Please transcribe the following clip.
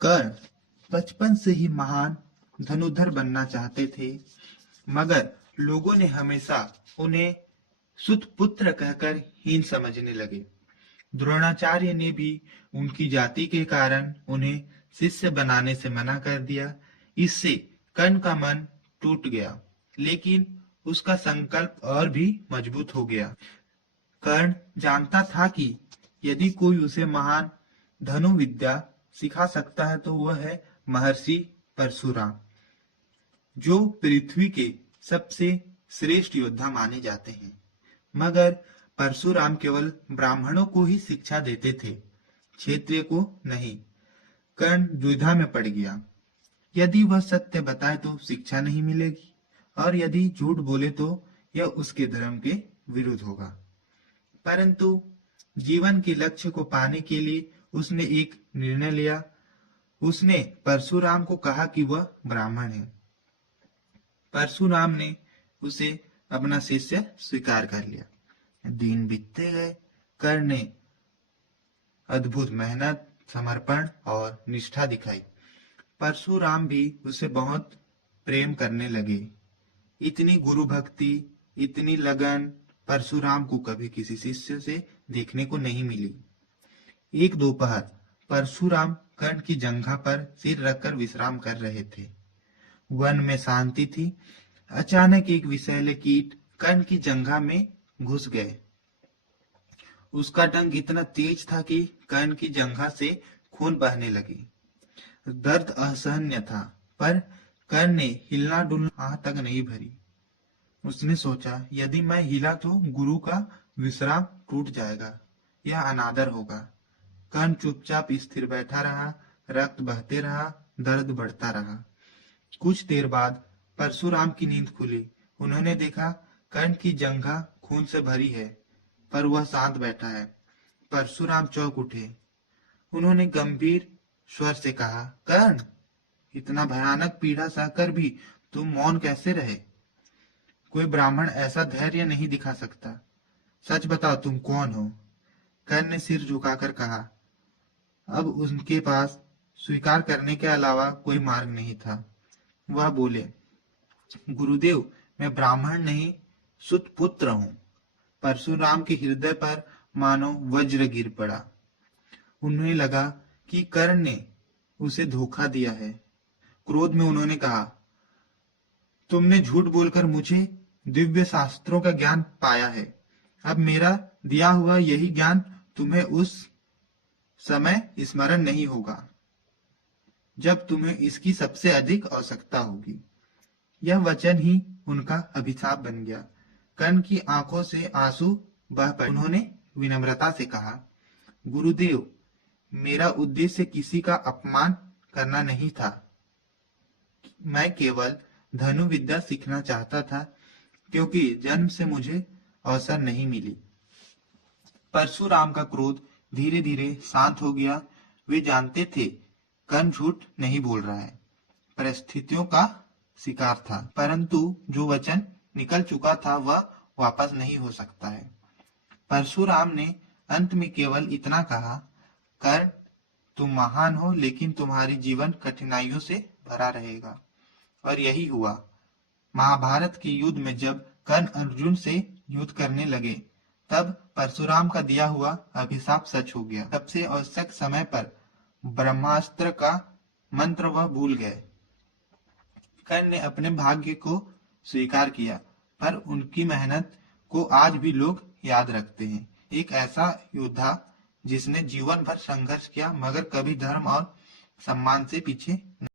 कर्ण बचपन से ही महान धनुर्धर बनना चाहते थे, मगर लोगों ने हमेशा उन्हें सुत पुत्र कहकर हीन समझने लगे। द्रोणाचार्य ने भी उनकी जाति के कारण उन्हें शिष्य बनाने से मना कर दिया। इससे कर्ण का मन टूट गया, लेकिन उसका संकल्प और भी मजबूत हो गया। कर्ण जानता था कि यदि कोई उसे महान धनुर्विद्या सिखा सकता है तो वह है महर्षि परशुराम, जो पृथ्वी के सबसे श्रेष्ठ योद्धा माने जाते हैं। मगर परशुराम केवल ब्राह्मणों को ही शिक्षा देते थे, क्षत्रिय को नहीं। कर्ण दुविधा में पड़ गया। यदि वह सत्य बताए तो शिक्षा नहीं मिलेगी, और यदि झूठ बोले तो यह उसके धर्म के विरुद्ध होगा। परंतु जीवन के लक्ष्य को पाने के लिए उसने एक निर्णय लिया। उसने परशुराम को कहा कि वह ब्राह्मण है। परशुराम ने उसे अपना शिष्य स्वीकार कर लिया। दिन बीतते गए। कर्ण ने अद्भुत मेहनत, समर्पण और निष्ठा दिखाई। परशुराम भी उसे बहुत प्रेम करने लगे। इतनी गुरु भक्ति, इतनी लगन परशुराम को कभी किसी शिष्य से देखने को नहीं मिली। एक दोपहर परशुराम कर्ण की जंघा पर सिर रखकर विश्राम कर रहे थे। वन में शांति थी। अचानक एक विषैले कीट कर्ण की जंघा में घुस गए। उसका डंक इतना तेज था कि कर्ण की जंघा से खून बहने लगी। दर्द असहनीय था, पर कर्ण ने हिलना डुलना आह तक नहीं भरी। उसने सोचा, यदि मैं हिला तो गुरु का विश्राम टूट जाएगा, यह अनादर होगा। कर्ण चुपचाप स्थिर बैठा रहा। रक्त बहते रहा, दर्द बढ़ता रहा। कुछ देर बाद परशुराम की नींद खुली। उन्होंने देखा कर्ण की जंघा खून से भरी है, पर वह शांत बैठा है। परशुराम चौंक उठे। उन्होंने गंभीर स्वर से कहा, कर्ण, इतना भयानक पीड़ा सहकर भी तुम मौन कैसे रहे? कोई ब्राह्मण ऐसा धैर्य नहीं दिखा सकता। सच बताओ, तुम कौन हो? कर्ण ने सिर झुकाकर कहा। अब उनके पास स्वीकार करने के अलावा कोई मार्ग नहीं था। वह बोले, गुरुदेव, मैं ब्राह्मण नहीं, सुत पुत्र हूँ। परशुराम के हृदय पर मानो वज्र गिर पड़ा। उन्हें लगा कि कर्ण ने उसे धोखा दिया है। क्रोध में उन्होंने कहा, तुमने झूठ बोलकर मुझे दिव्य शास्त्रों का ज्ञान पाया है। अब मेरा दिया हुआ यही ज्ञान तुम्हें उस समय स्मरण नहीं होगा जब तुम्हें इसकी सबसे अधिक आवश्यकता होगी। यह वचन ही उनका अभिशाप बन गया। कर्ण की आंखों से आंसू बह पड़े। उन्होंने विनम्रता से कहा, गुरुदेव, मेरा उद्देश्य किसी का अपमान करना नहीं था। मैं केवल धनुर्विद्या सीखना चाहता था, क्योंकि जन्म से मुझे अवसर नहीं मिली। परशुराम का क्रोध धीरे धीरे शांत हो गया। वे जानते थे कर्ण झूठ नहीं बोल रहा है, परिस्थितियों का शिकार था। परंतु जो वचन निकल चुका था वह वापस नहीं हो सकता है। परशुराम ने अंत में केवल इतना कहा, कर्ण, तुम महान हो, लेकिन तुम्हारी जीवन कठिनाइयों से भरा रहेगा। और यही हुआ। महाभारत के युद्ध में जब कर्ण अर्जुन से युद्ध करने लगे, तब परशुराम का दिया हुआ अभिशाप सच हो गया। सबसे आवश्यक समय पर ब्रह्मास्त्र का मंत्र वह भूल गए। कर्ण ने अपने भाग्य को स्वीकार किया, पर उनकी मेहनत को आज भी लोग याद रखते हैं। एक ऐसा योद्धा जिसने जीवन भर संघर्ष किया, मगर कभी धर्म और सम्मान से पीछे